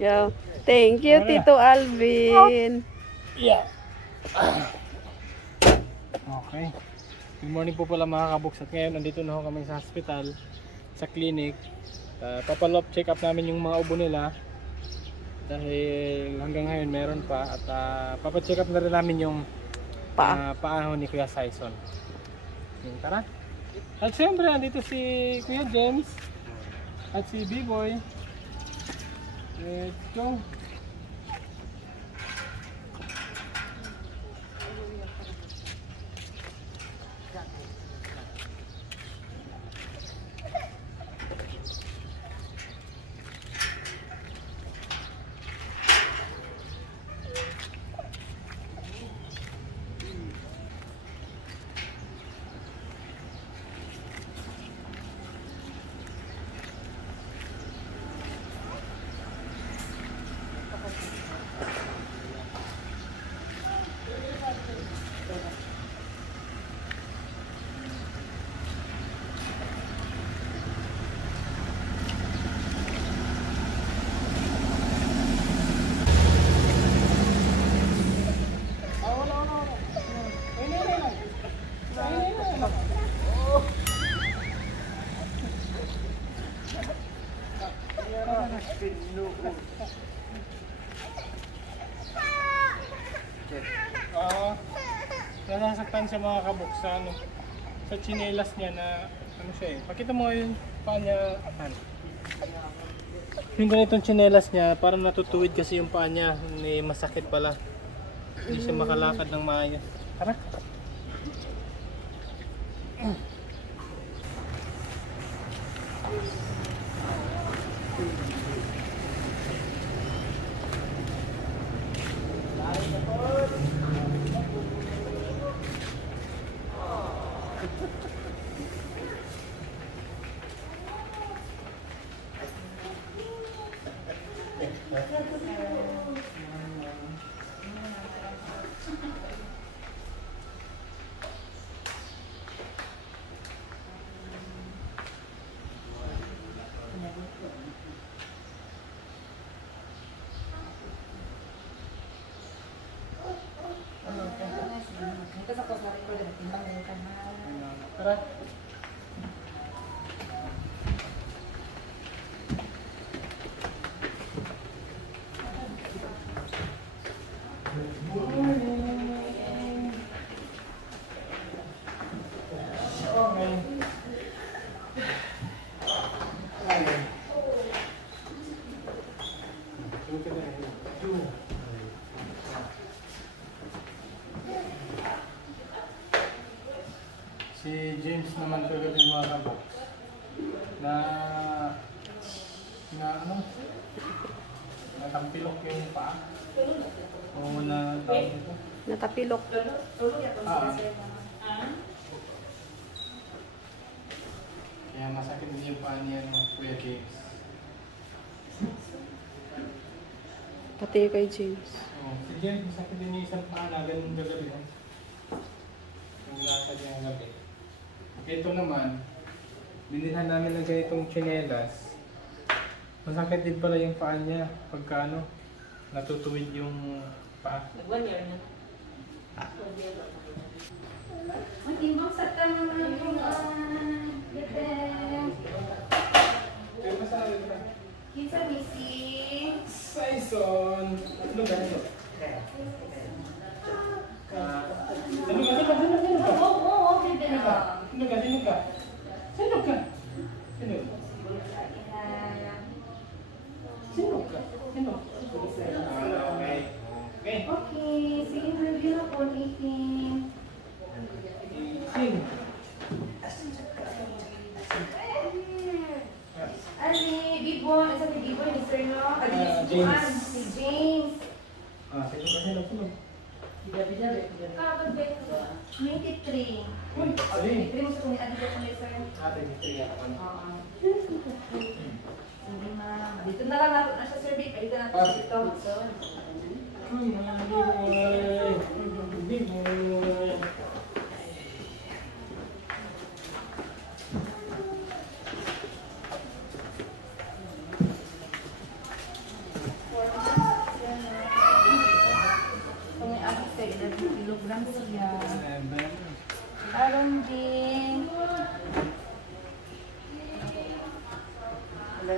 Yeah. Thank you, Tito Alvin. Yeah. Okay. Good morning po pala mga kabuks. At ngayon, nandito na ako kami sa hospital, sa clinic. Papalop check up namin yung mga ubo nila. Dahil hanggang ngayon meron pa. At papacheck up na rin namin yung paa ni Kuya Saison. Tara. At syempre, nandito si Kuya James. At si B-Boy. Let's go. Nasasaktan siya mga kabuks sa chinelas niya na ano siya eh. Pakita mo yung paa niya. Yung ganitong chinelas niya parang natutuwid kasi yung paa niya. Masakit pala. Hindi siya makalakad ng maayos. Tara. Tara. Si James naman kagabi mga kaboks na natampilok yung paa o na tawag ito? Natapilok. Kaya masakit din yung paa niya ng Kuya James. Pati kay James. Si James masakit din yung isang paa na ganun kagabi. Yung lasa niya ang gabi. Ito naman, binilhan namin ng ganitong tsinelas. Masakit din pala yung paa niya pagka natutuwid yung paa. Nag-1 year na. Matimbang sa tanong ng Kinsa missing? Saison! Ano ba ito? Sino ka? Sino ka? Sino? Sino ka? Sino? Okay. Okay. Okay, sige, review na po, Nikin. Sino? Ali, B-Boy, isa si B-Boy, ni Sir, no? James. Si James. Sino? Kapag ba ito? 23. Ali. 23 mo sa kung i-adito ko ni Sir. Ate, sige ako. Oo. Sige, ma'am. Dito na lang natin na siya, Sir B. Pwede natin dito. So,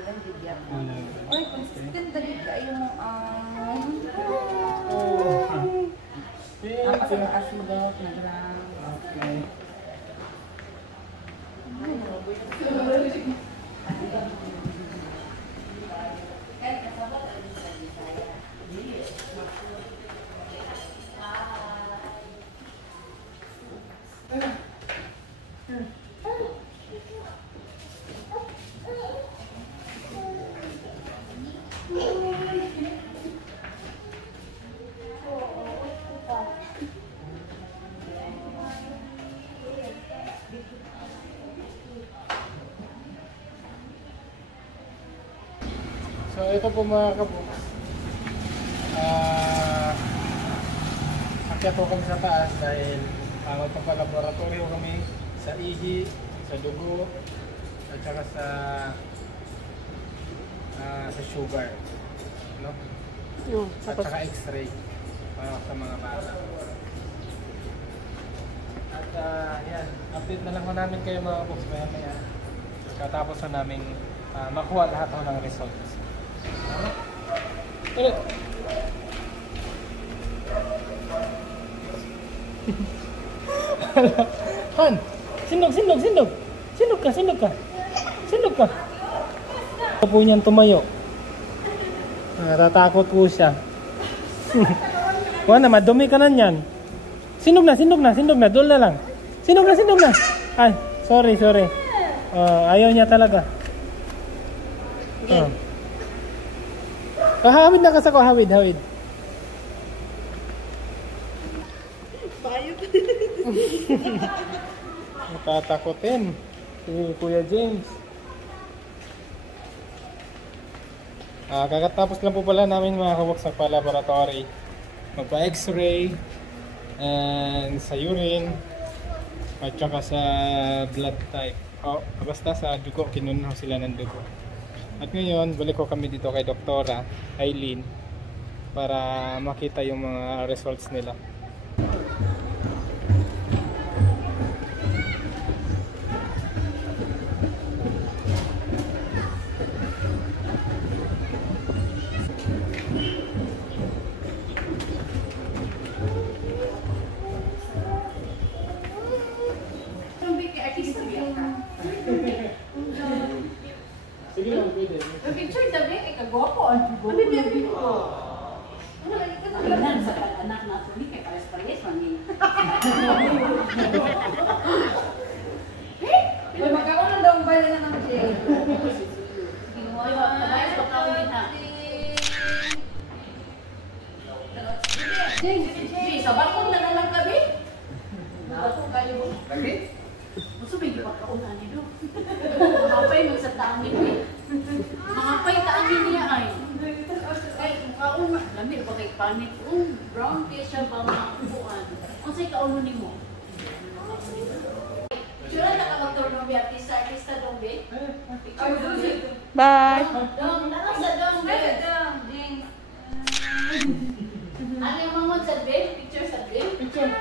lang bigyan. Oy, consistent na gid kayo mo Thank Apa you. sa asidot na lang. Okay. So ito po mga kabuks, akyat po kami sa taas dahil magpapalaboratorio kami sa ihi, sa dugo, at saka sa sugar, no? Oh, At tapos, saka x-ray para sa mga bata. At yan, update na lang ko namin kayo mga kabuks maya. Katapos na namin makuha lahat ng results. Ulit. Han! Sindog! Sindog ka! Ito po niyan tumayo. Natatakot po siya. Wala na, madumi ka na niyan. Sindog na. Doon na lang. Sindog na. Ay, sorry. Ayaw niya talaga. Hawid na kasako, hawid. Natatakotin si Kuya James. Kakatapos lang po pala namin mga kabuks sa laboratory. Magpa x-ray and sa urine at saka sa blood type. Basta sa dugo, kinunaw sila ng dugo. At ngayon, balik ko kami dito kay Doktora Aileen para makita yung mga results nila. Sige lang, pwede. Picture tabi kay kagwapo. Ano bibi ko? Ano lagi ka na sa anak na tuli kay pares-pares man ni. Oy, magkaon daw ang bayan na ng Jay. Ginawa ba pabayas pa kaon din ha. Jay, sa balkon na lang gabi. Balkon kayo. Gabi? Gusto may pagkaon ani do. Mapay magsataan ni. Mapay taan niya ay. Ay, kaon lami ba kay panit. Brown kay siya ba makuan. Unsay kauno nimo? Sure na ka magturno bi artista dong bi? bye. Dong, nara sa dong bi. Ano yung mga sa bi? Picture sa bi? Picture.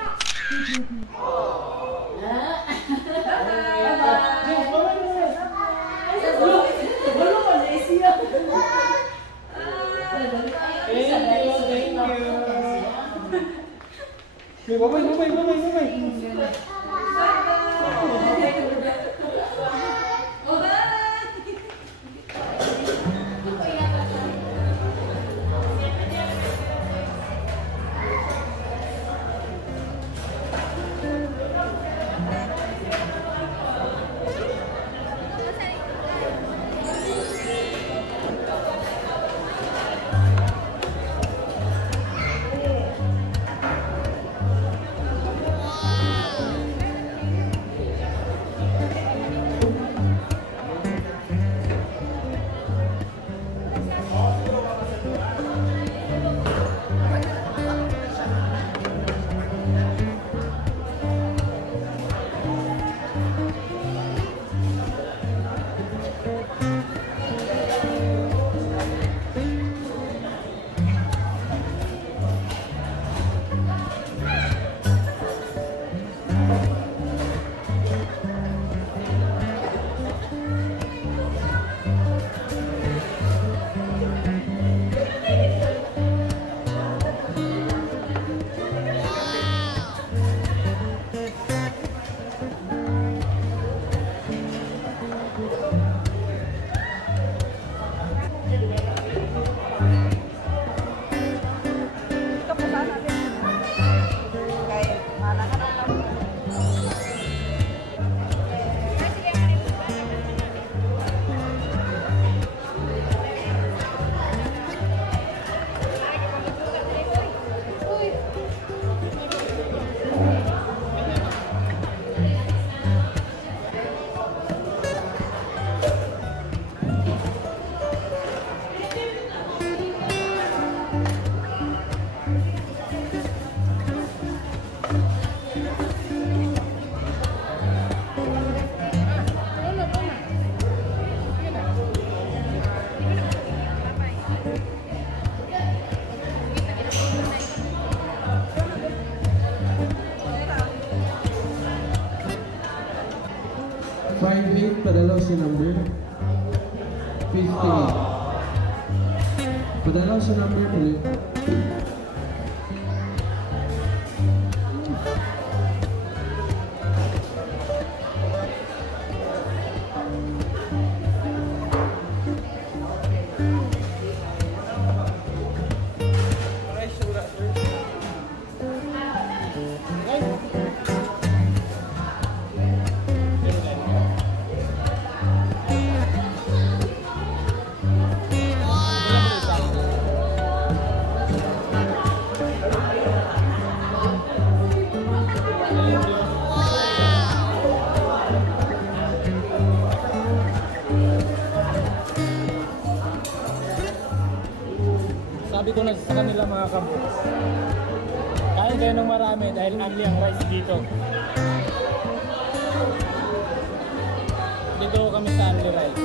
58, padalaw sa number 58. Padalaw sa number ulit. Sabi ko na sa kanila mga kaboks, kain kayo ng marami dahil only ang rice dito. Dito kami sa only rice.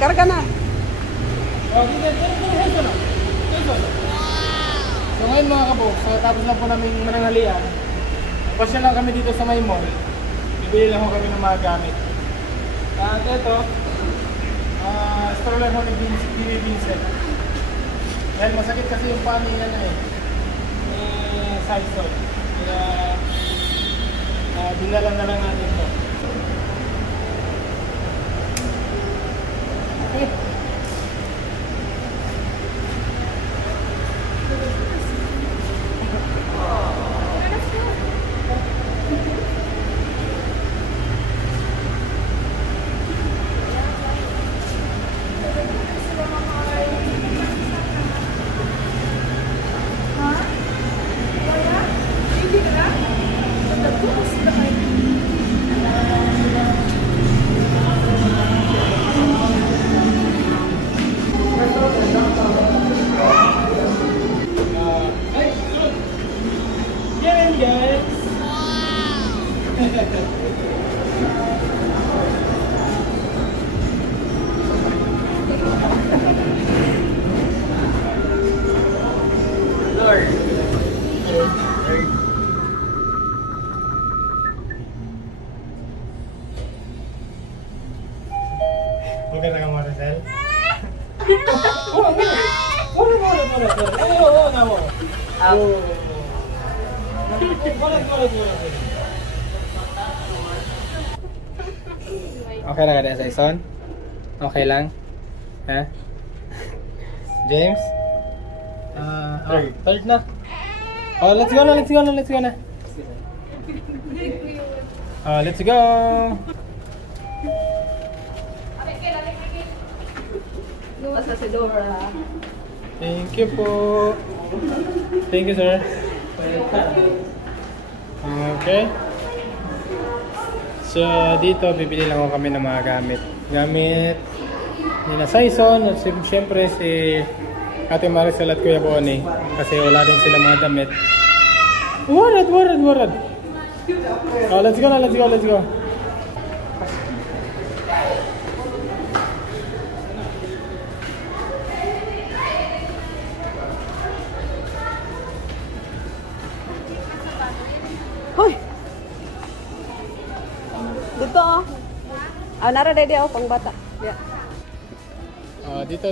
Karga na. Oh, dito na. So ngayon mga kaboks, so tapos lang po namin mananghalian. Pasya lang kami dito sa may mall. Bibili lang ho kami ng mga gamit. At ito, stroller ho ni Vincent. Dahil masakit kasi yung paa niya na side sole. Kaya dinala na lang natin ito. Okay. Okay na kada Saison? Okay lang? Ha? James? Third na. Oh, let's go na. Let's go. Basta si Dora. Thank you po. Thank you, sir. Okay. So, dito bibili lang ako kami ng mga gamit. Gamit nila Saison at siyempre si Ate Maricel at Kuya Bonnie kasi wala din sila mga damit. Warad. Oh, let's go. Hoy! Dito oh. Nara ready ako pang bata. Yeah. Dito.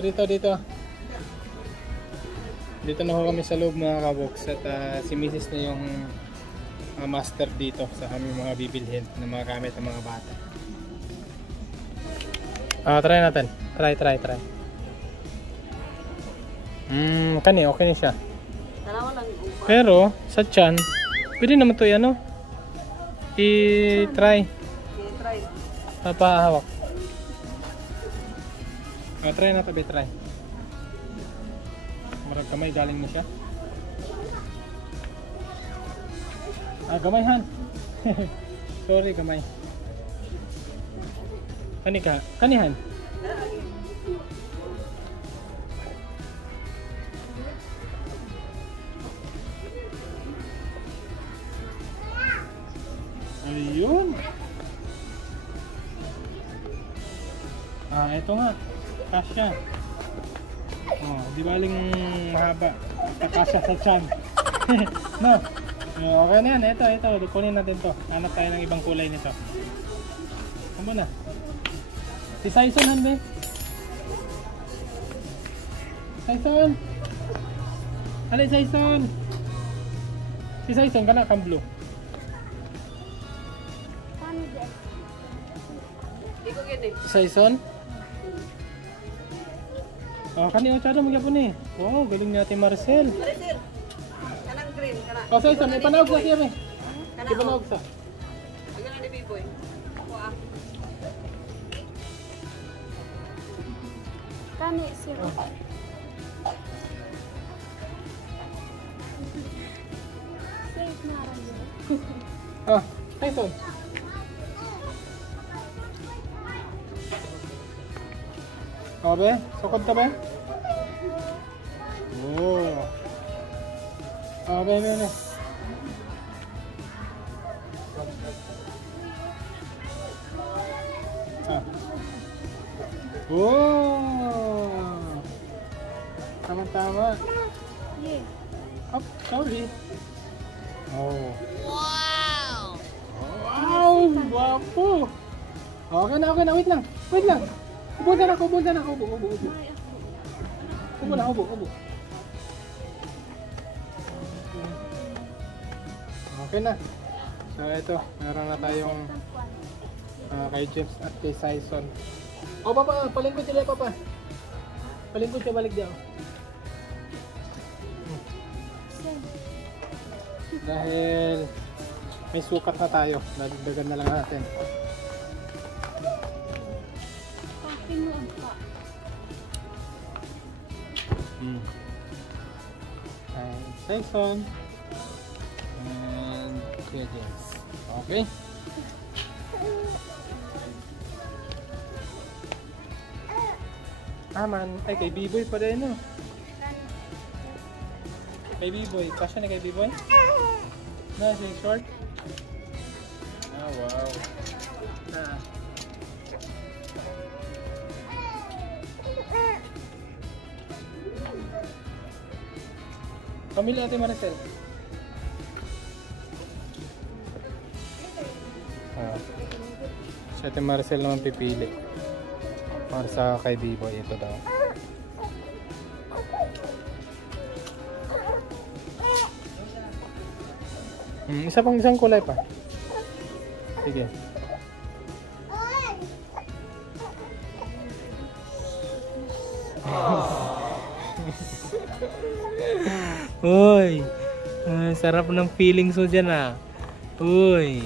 Dito na ho kami sa loob mga kabox at si Mrs. na yung master dito sa aming mga bibilhin ng mga gamit ng mga bata. Try natin. Try. Kani, okay na siya. Dalawa lang. Pero sa tiyan, pwede naman ito i-try. Try. Papahawak. Try na tabi, try. Marag kamay, galing na siya. Gamay han. Sorry, gamay. Kanihan. Ayun. Ito nga. Kasya. Di baling mahaba. Kasya sa tiyan. No. Okay na yan. Ito. Kunin natin to. Hanap tayo ng ibang kulay nito. Ano na? Si Saison hanbe? Saison! Alay Saison! Si Saison kana kang blue. Iko gini. Si Saison? Kanina tsada mo gyapon eh. Galing ni Ate Maricel. Maricel. Kanang green kana. Saison, ipanawag sa siya eh. Ipanawag sa. Aga na ni Biboy. Ako Kani sila. Safe na rin yun. Saison. Be? Sukod ka ba? Be. Tama. Yeah. Sorry. Wow! Guwapo! Okay na. Wait lang. Ubo na ako. Ubo na. Okay na. So ito, meron na tayong kay James at kay Saison. Papa, palingkod sila papa. Palingkod siya, balik diyan. Dahil may sukat na tayo, dadagdagan na lang natin. Pakin mo ang pa. Saison and Kuya James. Okay? Man. Ay, kay B-Boy pa rin, no? Kay B-Boy. Kasya na kay B-Boy? Na, si short? Wow. Pamili Ate Maricel. Si Ate Maricel naman pipili. Para sa kay B-Boy, ito daw. Isang kulay pa. Sige. Uy, sarap ng feelings mo dyan ah. Uy.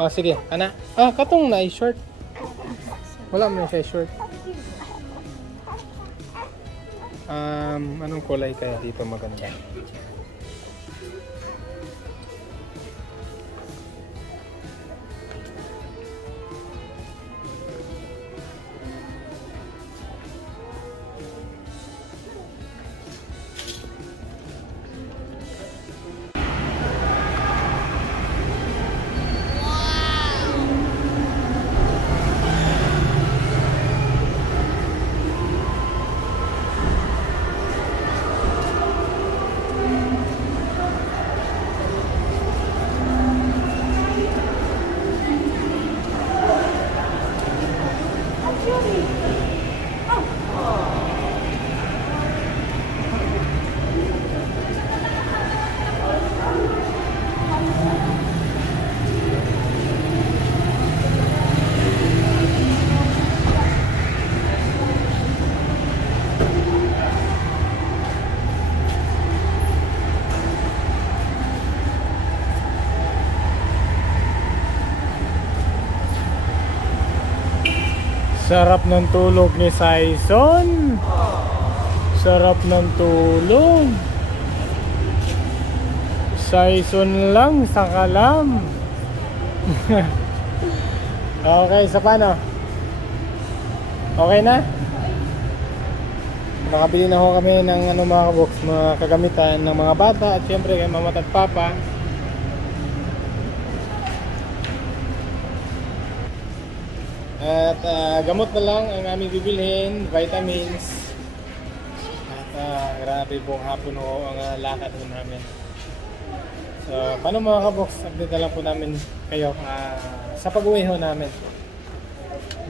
Oh, sige, ana. Katong na short. Wala mo siya short. Anong kulay kaya dito maganda? Sarap ng tulog ni Saison. Sarap ng tulog. Saison lang sa kalam. Okay, sa paano? Okay na? Nakabili na ho kami ng mga box, mga kagamitan ng mga bata at syempre kay mama at papa. At gamot na lang ang aming bibilhin, vitamins. At grabe pong hapon ho ang lakad ho namin. So, paano mga kabox, update na lang po namin kayo sa pag-uwi ho namin.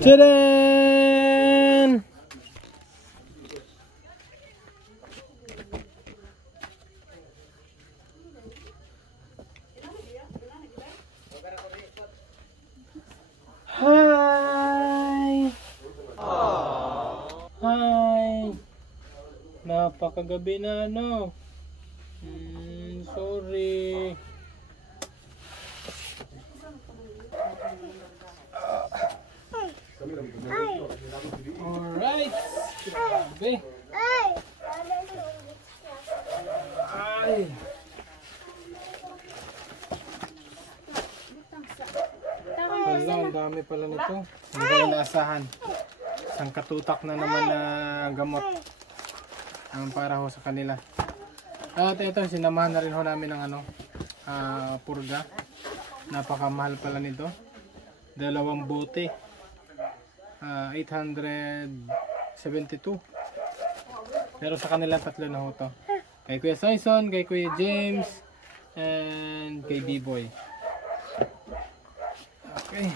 Tadaan! Hi! Hi! Napakagabi na no? Sorry. Alright. Grabe. Ay. Wala, ang dami pala nito. Hindi ko inaasahan. Isang katutak na naman na gamot. Para ho sa kanila. At ito, sinamahan na rin ho namin ng purga. Napakamahal pala nito. 2 bote. 872. Pero sa kanilang 3 na ho to. Kay Kuya Saison, kay Kuya James, and kay B-Boy. Okay.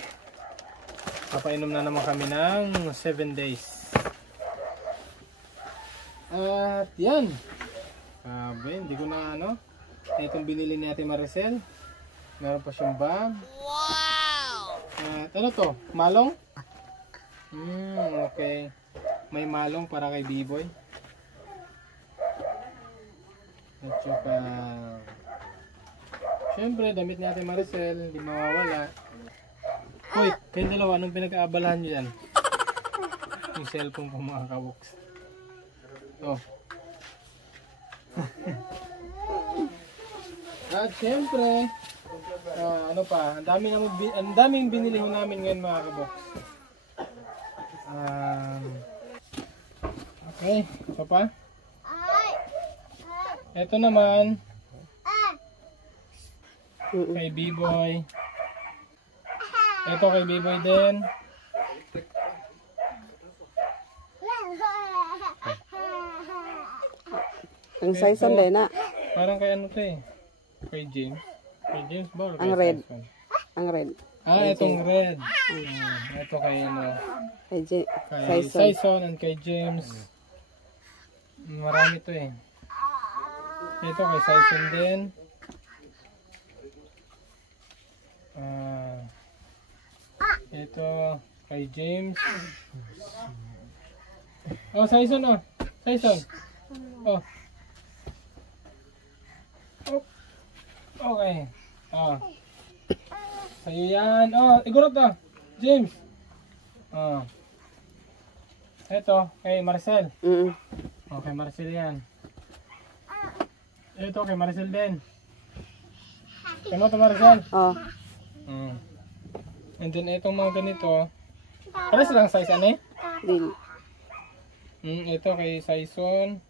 Papainom na naman kami ng 7 days. At yan. Hindi ko na itong binili ni Ate Maricel. Meron pa siyang bag. Wow! At ano to? Malong? Okay. May malong para kay B-Boy. At saka syempre, damit ni Ate Maricel. Hindi mawawala. Hoy, kayong dalawa, anong pinag-aabalahan nyo yan? Yung cellphone po mga kaboks. Oh. At syempre, ano pa, ang daming binili ho namin ngayon mga kaboks. Okay, ito pa. Ito naman, kay B-Boy. Ito kay B-Boy din. Ang Saison din na. Parang kay ano to eh. Kay James. Kay James ba? Ang red. Ang red. Itong red. Ito kay kay Saison and kay James. Marami to eh. Ito kay Saison din. Ito kay James. Oh, Saison oh. Saison. Oh. Oh. Okay. Oh. Sa'yo yan. Oh, igurot na. James. Oh. Ito kay Marcel. Okay, Marcel yan. Ito kay Marcel din. Ano to Marcel? Oh. And then itong mga ganito, pares lang size ano eh? Din. Ito kay Saison.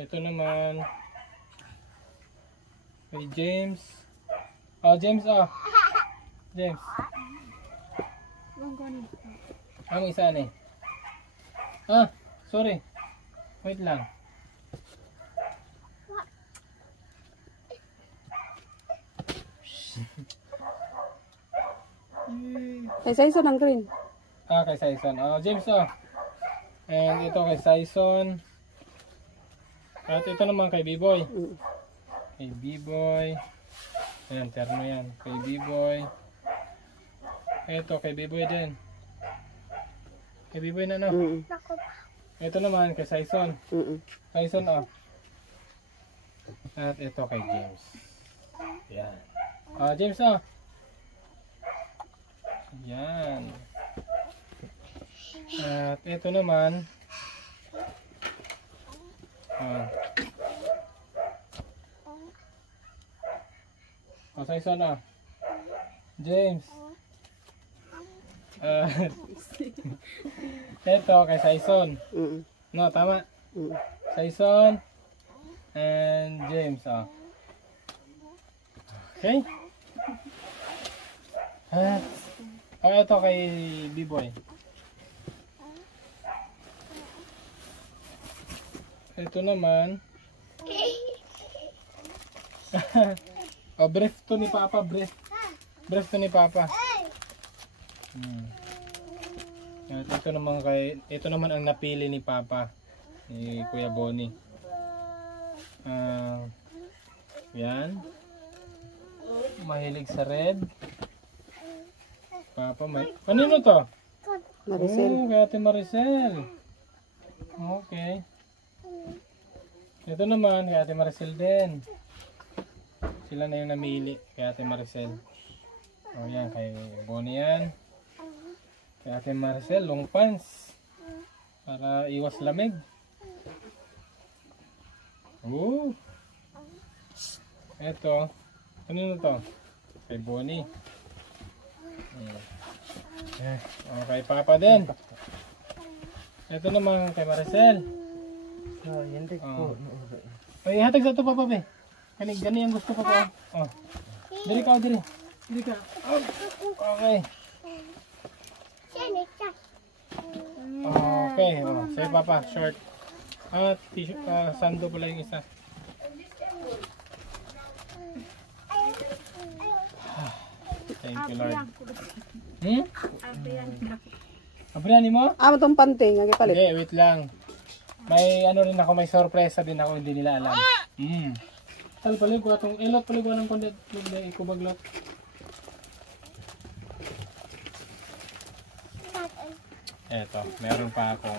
Ito naman kay James. Oh, James oh. James. Ang isa ni. Ah, sorry. Wait lang. Kay Saison ang green. Ah, kay Saison. Oh, James oh. And ito kay Saison. At ito naman kay B-Boy. Kay B-Boy. Ayan, terno yan. Kay B-Boy. Ito kay B-Boy din. Kay B-Boy na no. Ito naman kay Saison. Saison oh. At ito kay James. Yan. Ah, James oh. Yan. At ito naman. Oh, Saison oh. James. Ito kay Saison. No, tama. Saison and James oh. Okay. Ito kay B-Boy. Ito naman. Oh, brief to ni Papa, brief. Brief to ni Papa. At ito naman ang napili ni Papa, ni Kuya Bonnie. Yan. Mahilig sa red. Papa may... Kanino to? Maricel. Oh, kay Ate Maricel. Okay. Ito naman, kay Ate Maricel din. Sila na yung namili, kay Ate Maricel. O yan, kay Bonnie yan. Kay Ate Maricel, long pants. Para iwas lamig. Oh. Ito. Kanino to? Kay Bonnie. Okay, Papa din. Ito naman kay Maricel. Ay, hatag sa ito, Papa, be. Gani ang gusto ko pa. Oh. Diri ka, diri. Diri ka. Oh. Okay. Okay, oh. Sige, Papa, short. At sando pala yung isa. Thank you, Lord. Abrihan mo? Matong panting, nga palit. Okay, wait lang. May ano rin ako, may sorpresa din ako, hindi nila alam. Tal palig ko atong ilot, palig ko ng kondit, ikubaglot. Eto, meron pa akong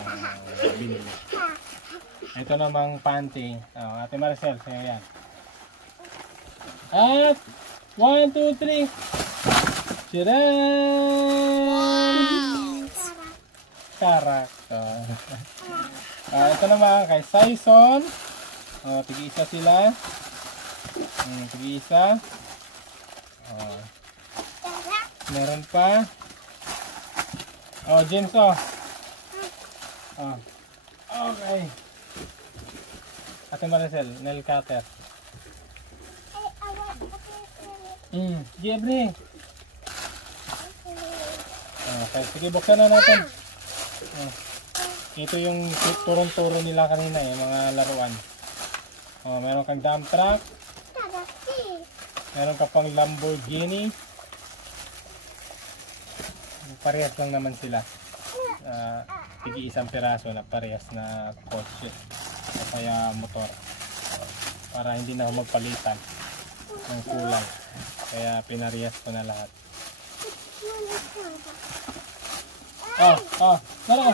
binili. Ito namang panty. Oh, Ate Maricel, sa'yo yan. At 1, 2, 3. Tadaan! Karakter. Ito naman kay Saison. Tig-isa sila. Tig-isa. Meron pa. James okay. Ate Maricel, nail cutter. Jebre. Okay, sige, buksan na natin. Ito yung turong-turo nila kanina, mga laruan. Meron kang dump truck. Meron ka pang Lamborghini. Parehas lang naman sila. Tigi isang piraso na parehas na kotse o kaya motor. para hindi na ako magpalitan ng kulay. Kaya pinarehas ko na lahat. Tara.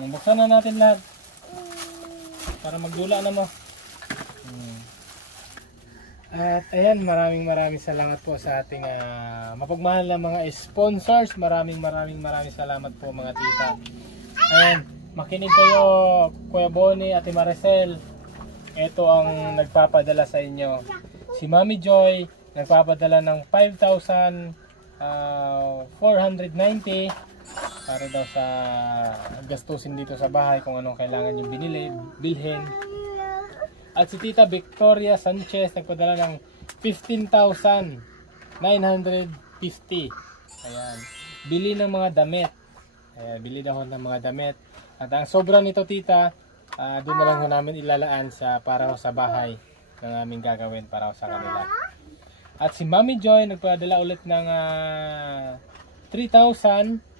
Buksan na natin lahat para magdula na mo. At ayan, maraming salamat po sa ating mapagmahal na mga sponsors. Maraming salamat po mga tita. Ayan, makinig kayo, Kuya Bonnie, Ate Maricel. Ito ang nagpapadala sa inyo. Si Mami Joy nagpapadala ng 5,490 para daw sa gastusin dito sa bahay kung anong kailangan yung bilhin. At si Tita Victoria Sanchez nagpadala ng 15,950. Ayan. Bili ng mga damit. Ayan, bili daw ng mga damit. At ang sobra nito, Tita, doon na lang ho namin ilalaan para sa bahay ng aming gagawin para sa kanila. At si Mami Joy nagpadala ulit ng 3,000.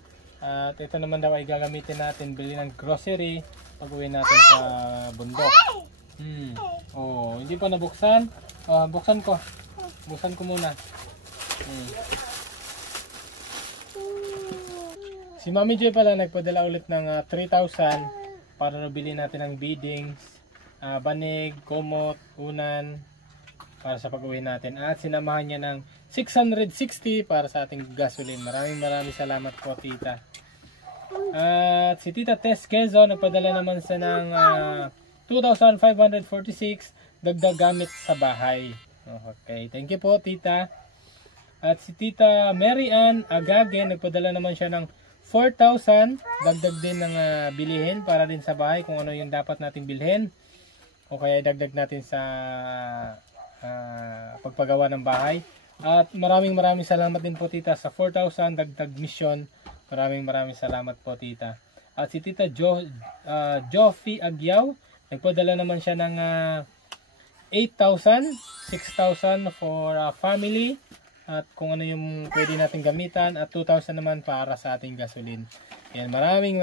At ito naman daw ay gagamitin natin bili ng grocery pag uwi natin sa bundok. Hindi pa nabuksan. Buksan ko muna. Si Mami Joy pala nagpadala ulit ng 3,000 para nabili natin ng beadings, banig, kumot, unan para sa pag-uwi natin. At sinamahan niya ng 660 para sa ating gasoline. Maraming salamat po, Tita. At si Tita Tess Quezon nagpadala naman sa ng 2,546 dagdag gamit sa bahay. Okay, thank you po, Tita. At si Tita Mary Ann Agage nagpadala naman siya ng 4,000 dagdag din ng bilihin para din sa bahay kung ano yung dapat nating bilhin o kaya dagdag natin sa pagpagawa ng bahay. At maraming salamat din po, Tita, sa 4,000 dagdag mission. Maraming salamat po, Tita. At si Tita Joffy Agyaw nagpadala naman siya ng 8,000, 6,000 for family at kung ano yung pwede natin gamitan at 2,000 naman para sa ating gasoline. Yan, maraming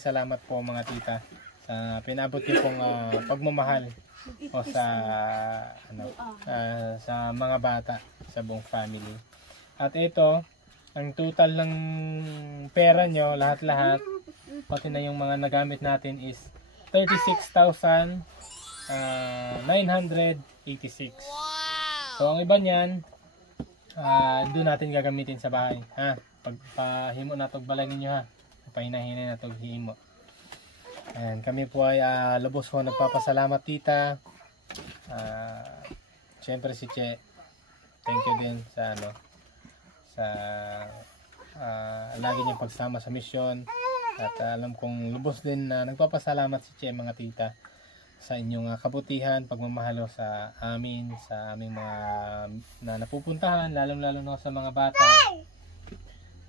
salamat po mga tita sa pinabot niyo pong pagmamahal o sa mga bata sa buong family. At ito, ang total ng pera nyo, lahat-lahat, pati na yung mga nagamit natin is 36,986. So ang iba niyan, doon natin gagamitin sa bahay. Ha? Pagpahimo na itong balay ninyo ha. Pahinahinay na itong himo. Ayan, kami po ay lubos ko nagpapasalamat tita. Siyempre si Che, thank you din sa lagi niyang pagsama sa mission. At alam kong lubos din na nagpapasalamat si Che mga tita sa inyong kabutihan, pagmamahalo sa amin, sa aming mga na napupuntahan, lalong-lalo na sa mga bata.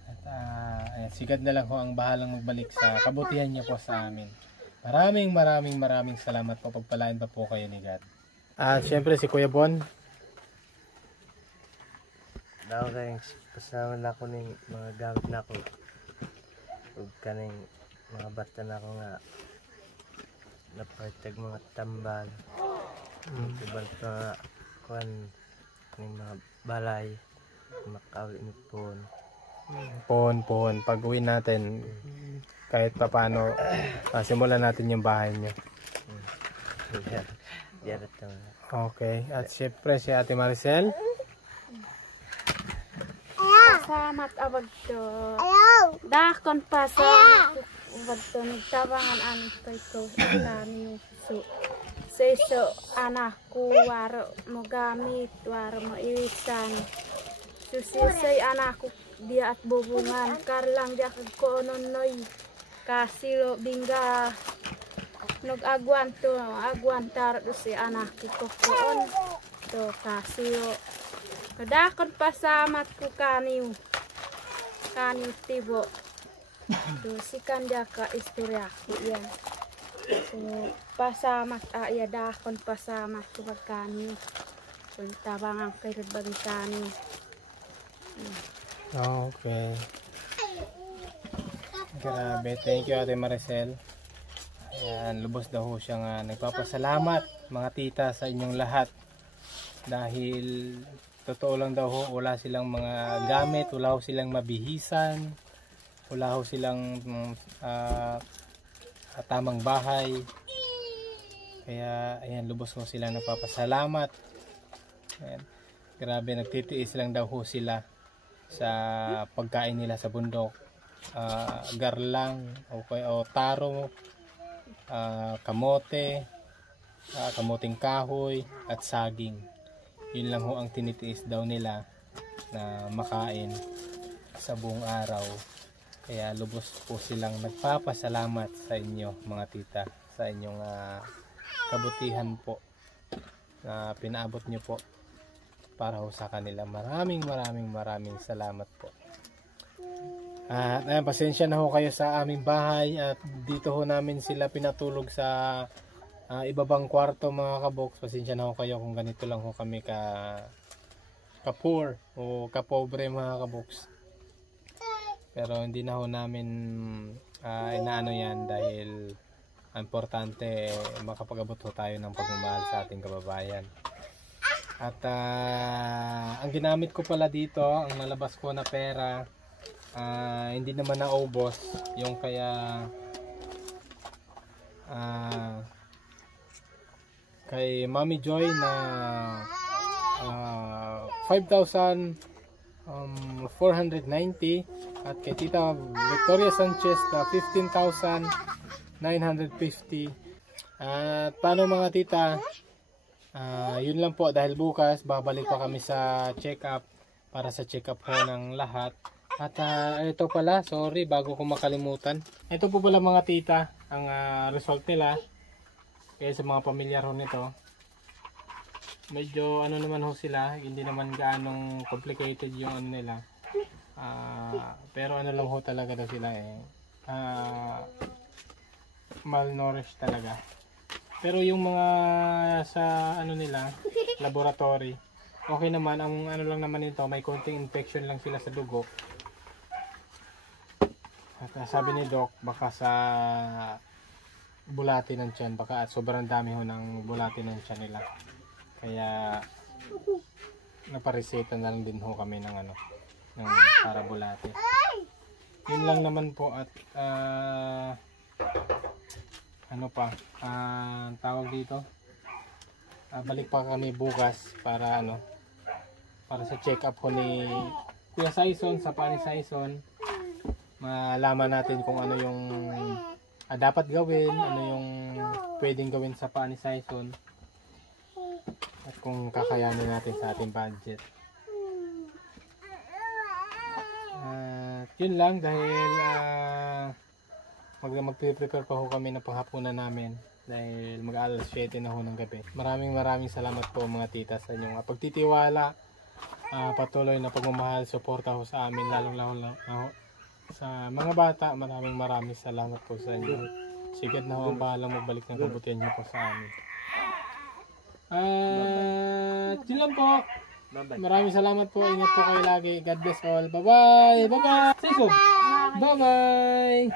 At sigad na lang ho ang bahalang magbalik sa kabutihan niyo po sa amin. Maraming salamat po. Pagpalain pa po kayo ni God. At syempre si Kuya Bon. Daw kayong pasama na ako ng mga gamit na ako. Huwag ka ng mga bata na ako nga napatag mga tambal. Ibal pa kuhan ng mga balay. Makawin ni Pohon. Pag uwi natin, kahit pa paano, simulan natin yung bahay niyo. Okay. At syempre si Ate Maricel. Salamat abag to. Dakon pa sa abag to. Nagtabangan anak ko ito. Kami so anak ko waro mo gamit, waro mo iwisan. Susisay anak ko dia at bubungan. Karlang dia ko nonoy. Kasilo bingga. Nag-agwan tar si anak ko koon. To kasilo. Kadakon pasamat ko kaniw tibo. So sikan dia ka istorya ko yan. So pasamat ya dakon pasamat ko kaniw. So tabangan kay bagi kaniw. Okay. Grabe, thank you Ate Maricel. Ayan, lubos daw ho siyang nagpapasalamat mga tita sa inyong lahat. Dahil totoo lang daw ho, wala silang mga gamit, wala ho silang mabihisan, wala ho silang tamang bahay. Kaya ayan, lubos ho sila nagpapasalamat. Ayan, grabe, nagtitiis lang daw ho sila sa pagkain nila sa bundok. Garlang o taro, kamote, kamuting kahoy at saging. Yun lang ho ang tinitiis daw nila na makain sa buong araw. Kaya lubos po silang nagpapasalamat sa inyo mga tita, sa inyong kabutihan po na pinaabot nyo po para ho sa kanila. Maraming salamat po. At pasensya na ho kayo sa aming bahay, at dito ho namin sila pinatulog sa ibabang kwarto mga kabox. Pasensya na ho kayo kung ganito lang ho kami ka-poor o kapobre mga kabox. Pero hindi na ho namin inaano yan, dahil importante makapag-abot ho tayo ng pagmamahal sa ating kababayan. At ang ginamit ko pala dito, ang nalabas ko na pera, hindi naman naubos, yung kaya kay Mami Joy na 5,490, at kay Tita Victoria Sanchez na 15,950. At paano mga tita, yun lang po, dahil bukas babalik pa kami sa check-up, para sa check-up ho ng lahat. At ito pala, sorry, bago ko makalimutan, ito po pala mga tita ang result nila. Kaya sa mga pamilyar ho nito, medyo ano naman ho sila, hindi naman gaanong complicated yung ano nila. Pero ano lang ho talaga daw sila malnourished talaga. Pero yung mga sa ano nila, laboratory, okay naman. Ang ano lang naman nito, may konting infection lang sila sa dugo. At sabi ni Doc, baka sa bulati ng tiyan, baka at sobrang dami ho ng bulati ng tiyan nila. Kaya napareseta na lang din ho kami ng ano, ng para bulati. Yun lang naman po. At ano pa, tawag dito, balik pa kami bukas para ano, para sa check up ko ni Kuya Saison sa Pani Saison. Malaman natin kung ano yung dapat gawin, ano yung pwedeng gawin sa Pani Saison, at kung kakayanin natin sa ating budget. Yun lang, dahil mag-prepare pa ho kami ng panghapunan namin, dahil mag-alas 7 na ho ng gabi. Maraming salamat po mga tita sa inyong pagtitiwala, patuloy na pagmamahal, suporta ho sa amin, lalong sa mga bata. Maraming salamat po sa inyo. Sigad na ho ang bahalang magbalik ng kabutihan niyo po sa amin. Yun lang po. Maraming salamat po. Ingat po kayo lagi. God bless all. Bye bye. Bye bye. Bye bye.